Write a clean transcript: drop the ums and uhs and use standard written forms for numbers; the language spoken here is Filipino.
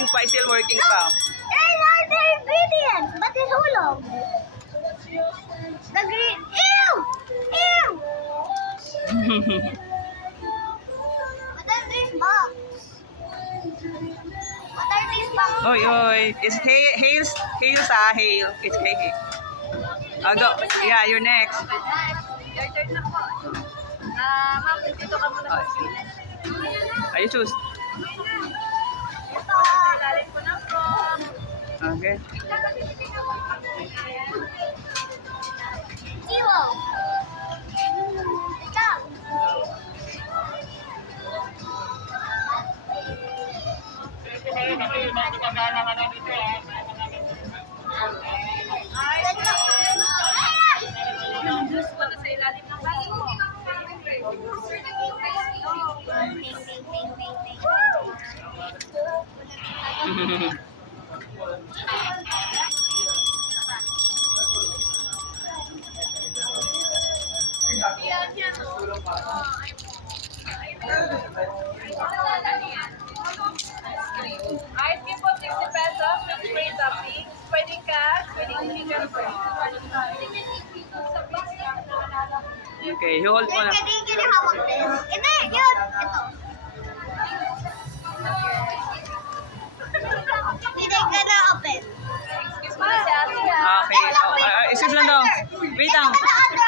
working pa, still working pa. There are the ingredients, but it's hulog. The green. Ew! Ew! What are these bugs? What are these bugs? Oy, oy. It's hail, hail. It's hail. Go. Yeah, you're next. Your turn na po. Ma'am, dito ka muna sa screen. You choose. Ito. Ilalim ko na po. Okay. Zero. Ikaw. Yung juice ko na sa ilalim ng baso mo. Ice cream po 60 pesos with free topping. Pwedeng cash, pwedeng chicken po. Okay, you hold ko na. Kini hawak din. Hindi, yun. Ito. Hindi ka na open. Excuse me si ate ha. Okay. Excuse lang daw. Wait lang. Ito,